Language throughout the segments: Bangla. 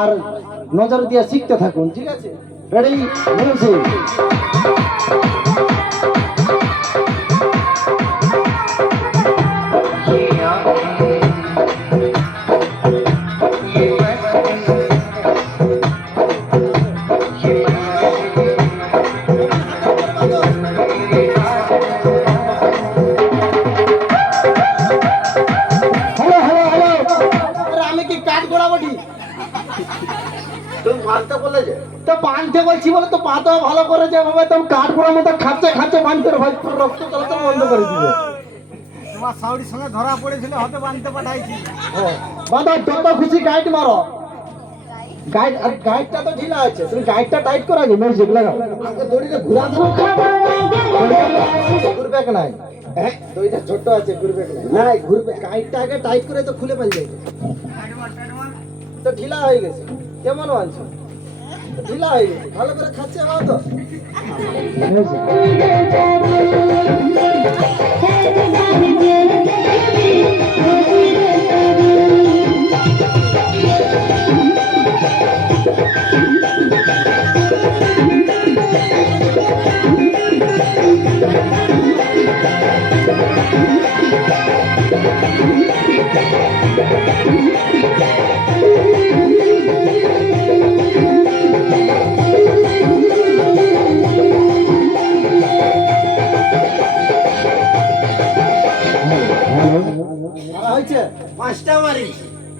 আর নজর দিয়ে শিখতে থাকুন, ঠিক আছে? Ready, music. বাঁধতে বলছি বলে তো পাতা ভালো করে যে ভাবে তুমি কাঠ পোড়ার মতো খাচ্ছে খাচ্ছে বাঁধতে ভাই রক্ত চলাচল বন্ধ করে দিবে। তোমার সাউরির সঙ্গে ধরা পড়েছিল হতে বাঁধতে পাঠাইছি। বাঁধো, যত খুশি গাইড মারো। গাইড আর গাইডটা তো ঢিলা আছে, তুমি গাইডটা টাইট করা যাবে মিউজিক লাগাও। দড়িটা ঘুরা ঘুরবে নাই, হ্যাঁ দড়িটা ছোট আছে, ঘুরবে নাই, ঘুরবে। গাইডটা আগে টাইট করে তো খুলে ফেল যাবে, তো ঢিলা হয়ে গেছে। কেমন আনছো? ঢিলা হয়ে গেছে, ভালো করে খাচ্ছে না তো।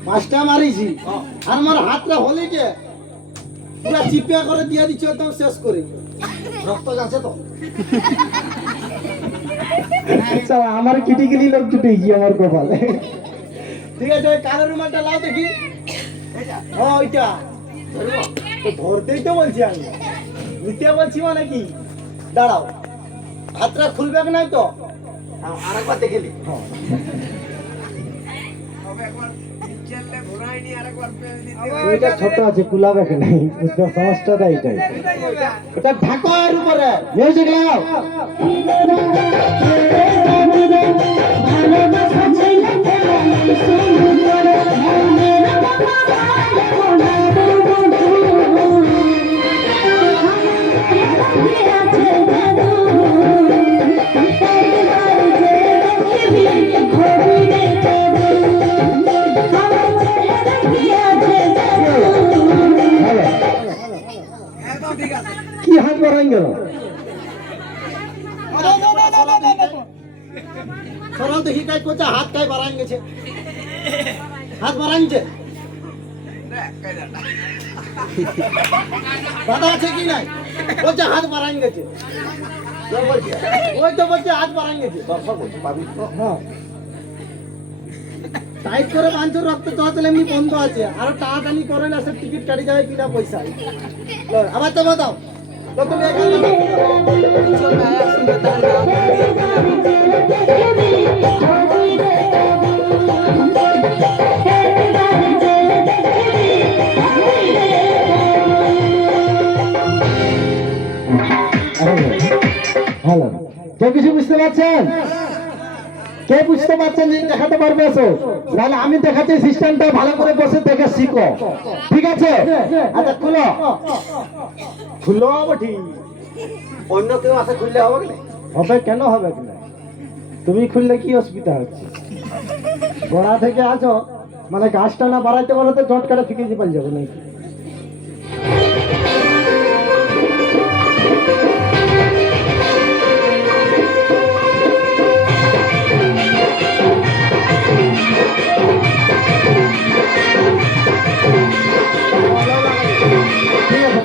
পাঁচটা মারিছি আর আমার হাতটা হলে যে পুরা চিপিয়া করে দিয়ে দিচ্ছ একদম শেষ করে। রক্ত যাচ্ছে তো আমার কিটিকিলি লোক জুটে গিয়ে আমার কপালে। ঠিক আছে, ওই কালো রুমালটা লাও দেখি। ওইটা ধরতেই তো বলছি আমি, নিতে বলছি মানে কি। দাঁড়াও, হাতটা খুলবে নাই তো, আরেকবার দেখে নি। এটা ছোট আছে, কুলাবে নাই, সমস্যাটা এইটাই। এটা ঢাকো এর উপরে মিউজিক লাগাও। কি হাত বাড়াই গেল? সরাও দেখি কাই কোচা হাত কাই বাড়াই গেছে, হাত বাড়াইছে দাদা আছে কি নাই? কোচা হাত বাড়াই গেছে, ওই তো বলছে হাত বাড়াই গেছে। হ্যাঁ টাইট করে বাঁধছো, রক্ত চলাচল এমনি বন্ধ আছে, আরো টানাটানি করে না সব টিকিট কাটি যাবে বিনা পয়সা। আবার তো বাতাও তো তুমি হ্যালো, কেউ কিছু বুঝতে পারছেন? কে বুঝতে পারছেন যে দেখাতে পারবে? তাহলে আমি দেখাচ্ছি সিস্টেমটা, ভালো করে বসে দেখে শিখো, ঠিক আছে? আচ্ছা খুলো, খুলো ঠিক। অন্য কেউ আছে খুললে হবে না? হবে, কেন হবে না? তুমি খুললে কি অসুবিধা হচ্ছে? গোড়া থেকে আছো মানে গাছটা না বাড়াইতে পারো তো জটকাটা ফিকে পাল যাবে নাকি?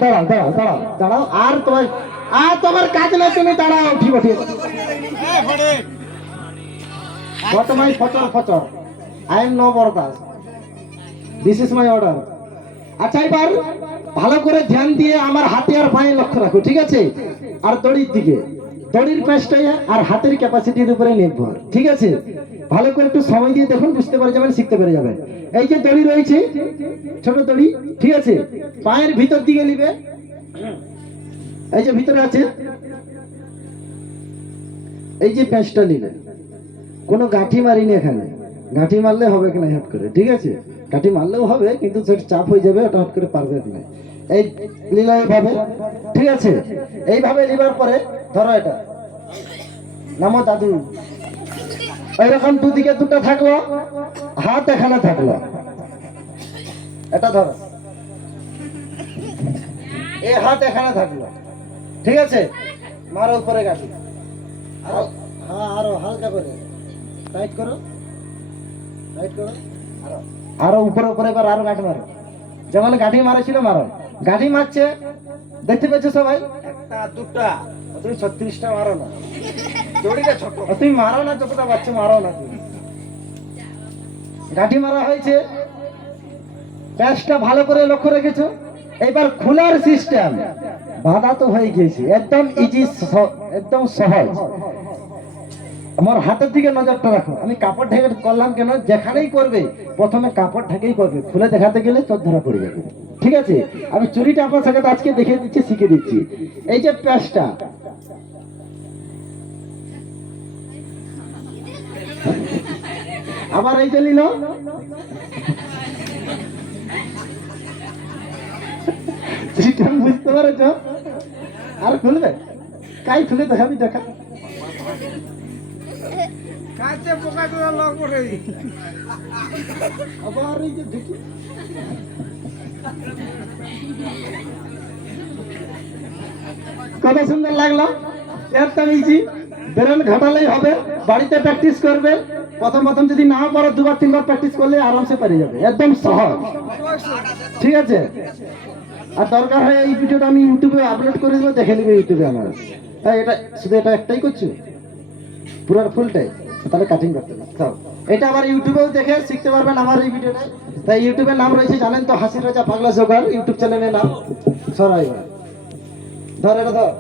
দাঁড়াও দাঁড়াও দাঁড়াও দাঁড়াও, আর তোমার কাজ নেই, তুমি দাঁড়াও। ঠিক আছে, বর্তমানে ফচর ফচর, আই এম নো বরদাস, দিস ইজ মাই অর্ডার। আচ্ছা এবার ভালো করে ধ্যান দিয়ে আমার হাতে আর পায়ে লক্ষ্য রাখো, ঠিক আছে? আর দড়ির দিকে, দড়ির পেশটাই আর হাতের ক্যাপাসিটির উপরে নির্ভর, ঠিক আছে? ভালো করে একটু সময় দিয়ে দেখুন, বুঝতে পেরে যাবেন, শিখতে পেরে যাবেন। এই যে দড়ি রয়েছে, ছোট দড়ি, ঠিক আছে? পায়ের ভিতর দিকে নিবে, এই যে ভিতরে আছে, এই যে পেশটা নিলে কোনো গাঁঠি মারিনি এখানে, গাঁঠি মারলে হবে কি না হট করে, ঠিক আছে? গাঁঠি মারলেও হবে, কিন্তু সেটা চাপ হয়ে যাবে, ওটা হট করে পারবে না। এই লীলা এইভাবে, ঠিক আছে? এইভাবে নিবার পরে ধরো এটা নামো দাদু, এইরকম দুদিকে দুটো থাকলো, হাত এখানে থাকলো, এটা ধরো, এই হাত এখানে থাকলো, ঠিক আছে? মারো উপরে গাঁঠি, আরো হ্যাঁ আরো হালকা করে টাইট করো, টাইট করো, আরো উপরে উপরে এবার আরো গাঁঠি মারো, যেমন গাঁঠি মারেছিল মারো। গাঁঠি মারছে দেখতে পেয়েছো সবাই? একটা দুটা তুমি 36টা মারো না, দড়িটা ছোট। তুমি মারো না, যতটা বাচ্চা মারো না তুমি। গাঁঠি মারা হয়েছে, প্যাচটা ভালো করে লক্ষ্য রেখেছো। এবার খোলার সিস্টেম বাধা তো হয়ে গিয়েছে, একদম ইজি, একদম সহজ। আমার হাতের দিকে নজরটা রাখো, আমি কাপড় ঢেকে করলাম কেন? যেখানেই করবে প্রথমে কাপড় ঢেকেই করবে, খুলে দেখাতে গেলে চোখ ধরা পড়ে যাবে, ঠিক আছে? আমি চুরিটা আপনার সাথে আজকে দেখিয়ে দিচ্ছি, শিখিয়ে দিচ্ছি। এই যে প্যাচটা, আবার এই যে নিল, সিস্টেম বুঝতে পারছ? আর খুলবে কাই খুলে দেখাবি, দেখা কাছে পোকা তোরা লক করে আবার এই যে দেখি, কত সুন্দর লাগলো, একদম ইজি। ব্রেন ঘাটালেই হবে, বাড়িতে প্র্যাকটিস করবে। প্রথম প্রথম যদি না পারো, দুবার তিনবার প্র্যাকটিস করলে আরামসে পেরে যাবে, একদম সহজ, ঠিক আছে? আর দরকার হয় এই ভিডিওটা আমি ইউটিউবে আপলোড করে দেবো, দেখে নেবে ইউটিউবে আমার। তাই এটা শুধু এটা একটাই করছো, পুরো ফুলটাই, তাহলে কাটিং করতে হবে। এটা আবার ইউটিউবেও দেখে শিখতে পারবেন আমার এই ভিডিওটা। তাই ইউটিউবের নাম রয়েছে জানেন তো, হাসির রাজা পাগলা জোগাড়, ইউটিউব চ্যানেলের নাম। সরাই ধর এটা ধর।